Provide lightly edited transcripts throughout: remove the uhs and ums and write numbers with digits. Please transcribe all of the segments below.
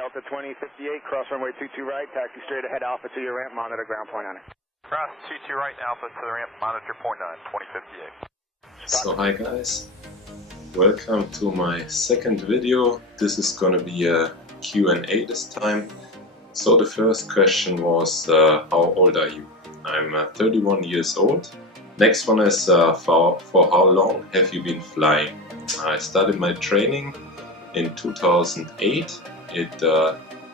Delta 2058, cross runway 22 right, taxi straight ahead, Alpha to your ramp, monitor ground point on it. Cross 22 right, Alpha to the ramp, monitor point on 2058. So hi guys, welcome to my second video. This is gonna be a Q&A this time. So the first question was, how old are you? I'm 31 years old. Next one is, for how long have you been flying? I started my training in 2008. It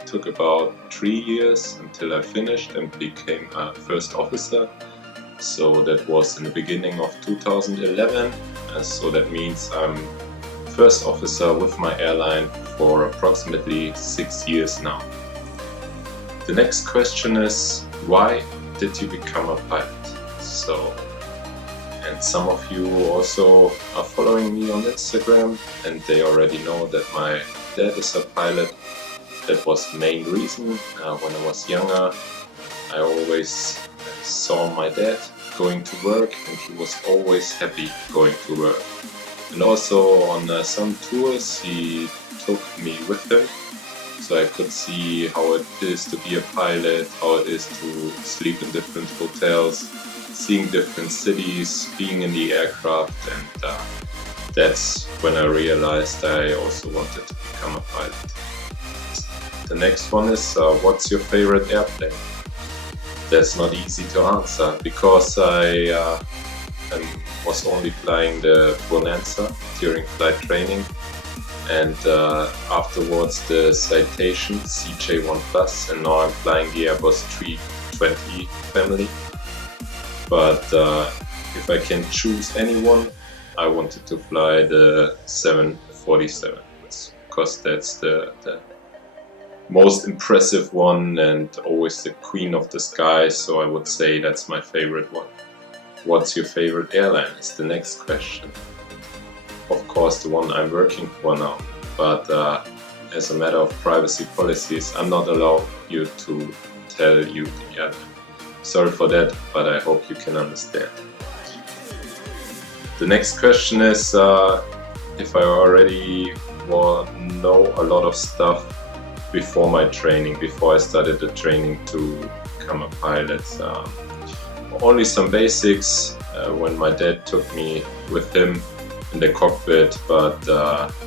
took about 3 years until I finished and became a first officer. So that was in the beginning of 2011. So that means I'm first officer with my airline for approximately 6 years now. The next question is, why did you become a pilot? And some of you also are following me on Instagram and they already know that my dad is a pilot. That was the main reason. When I was younger, I always saw my dad going to work and he was always happy going to work. And also on some tours he took me with him, so I could see how it is to be a pilot, how it is to sleep in different hotels, seeing different cities, being in the aircraft, and that's when I realized I also wanted to become a pilot. The next one is, what's your favorite airplane? That's not easy to answer because I was only flying the Bonanza during flight training, and afterwards the Citation CJ1 Plus, and now I'm flying the Airbus 320 family. But if I can choose anyone, I wanted to fly the 747 because that's the most impressive one and always the queen of the sky, so I would say that's my favorite one. What's your favorite airline is the next question. Of course the one I'm working for now, but as a matter of privacy policies I'm not allowed you to tell you the airline. Sorry for that, but I hope you can understand. The next question is, if I already know a lot of stuff before my training, before I started the training to become a pilot. Only some basics when my dad took me with him in the cockpit, but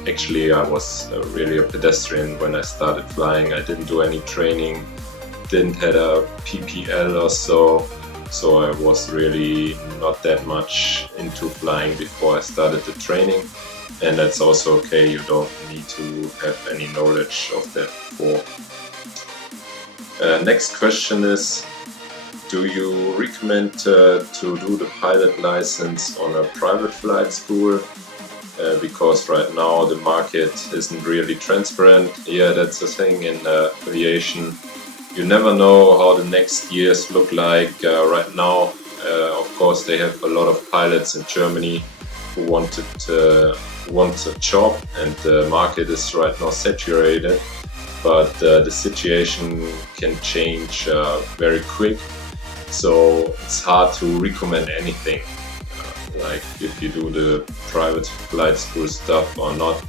actually I was really a pedestrian when I started flying. I didn't do any training, didn't have a PPL or so I was really not that much into flying before I started the training, and that's also okay. You don't need to have any knowledge of that before. Next question is, do you recommend to do the pilot license on a private flight school? Because right now the market isn't really transparent. Yeah, that's the thing in aviation. You never know how the next years look like. Right now, of course, they have a lot of pilots in Germany who want a job, and the market is right now saturated. But the situation can change very quick, so it's hard to recommend anything, like if you do the private flight school stuff or not.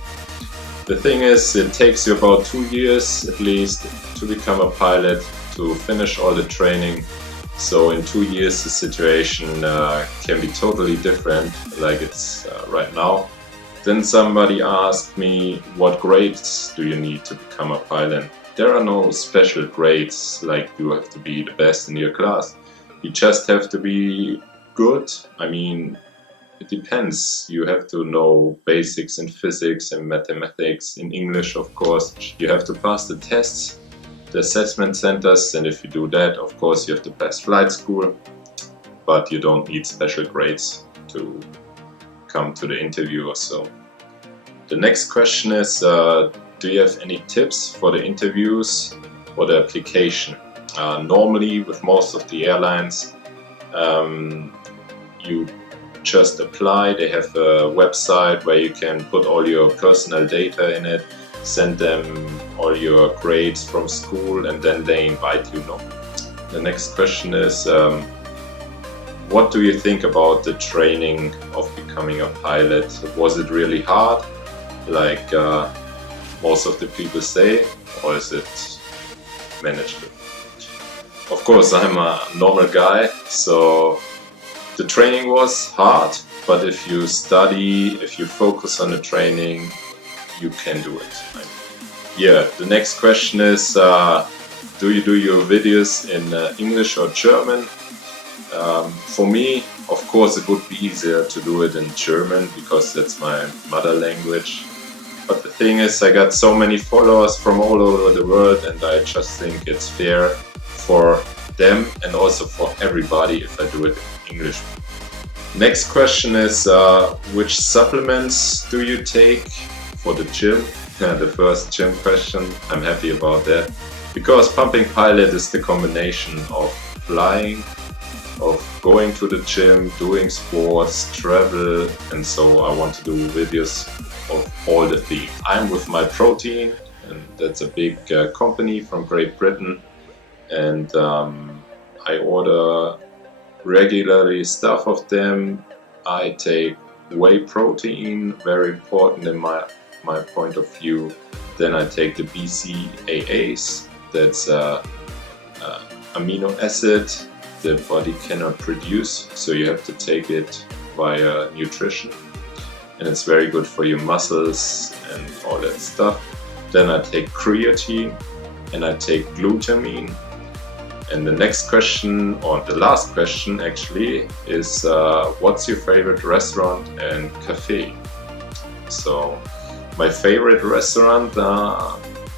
The thing is, it takes you about 2 years at least to become a pilot, to finish all the training. So in 2 years the situation can be totally different, like it's right now. Then somebody asked me, what grades do you need to become a pilot? There are no special grades, like you have to be the best in your class. You just have to be good. I mean, it depends. You have to know basics in physics and mathematics, in English of course. You have to pass the tests, the assessment centers, and if you do that, of course you have to pass flight school, but you don't need special grades to come to the interview or so. The next question is, do you have any tips for the interviews or the application? Normally with most of the airlines, you just apply. They have a website where you can put all your personal data in it, send them all your grades from school, and then they invite you. The next question is, what do you think about the training of becoming a pilot? Was it really hard? Like most of the people say, or is it manageable? Of course, I'm a normal guy, so the training was hard, but if you study, if you focus on the training, you can do it. Yeah, the next question is, do you do your videos in English or German? For me, of course, it would be easier to do it in German because that's my mother language. But the thing is, I got so many followers from all over the world, and I just think it's fair for them and also for everybody if I do it in English. Next question is, which supplements do you take for the gym? The first gym question, I'm happy about that. Because Pumpingpilot is the combination of flying, of going to the gym, doing sports, travel, and so I want to do videos of all the things. I'm with my protein, and that's a big company from Great Britain, and I order regularly stuff of them. I take whey protein, very important in my point of view. Then I take the BCAAs, that's amino acid the body cannot produce, so you have to take it via nutrition, and it's very good for your muscles and all that stuff. Then I take creatine and I take glutamine. And the next question, or the last question actually, is what's your favorite restaurant and cafe? So my favorite restaurant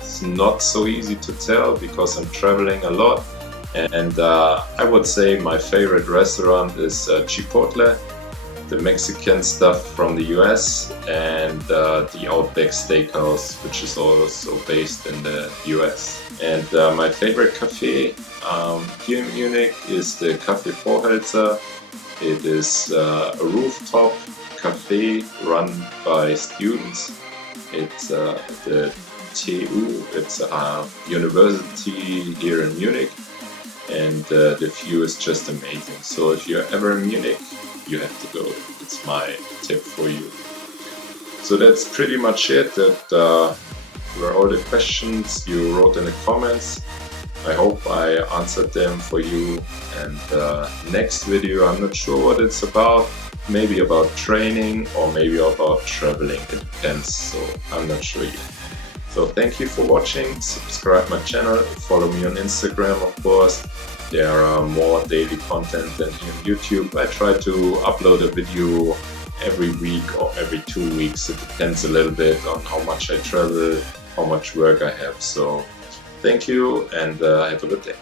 is not so easy to tell because I'm traveling a lot, and I would say my favorite restaurant is Chipotle, the Mexican stuff from the US, and the Outback Steakhouse, which is also based in the US. And my favorite cafe here in Munich is the Café Vorhälzer. It is a rooftop cafe run by students. It's the TU, it's a university here in Munich, and the view is just amazing. So if you're ever in Munich, you have to go. It's my tip for you. So that's pretty much it. That were all the questions you wrote in the comments. I hope I answered them for you. And next video, I'm not sure what it's about. Maybe about training or maybe about traveling. It depends. So I'm not sure yet. So thank you for watching. Subscribe my channel. Follow me on Instagram, of course. There are more daily content than here on YouTube. I try to upload a video every week or every 2 weeks. It depends a little bit on how much I travel, how much work I have. So thank you, and have a good day.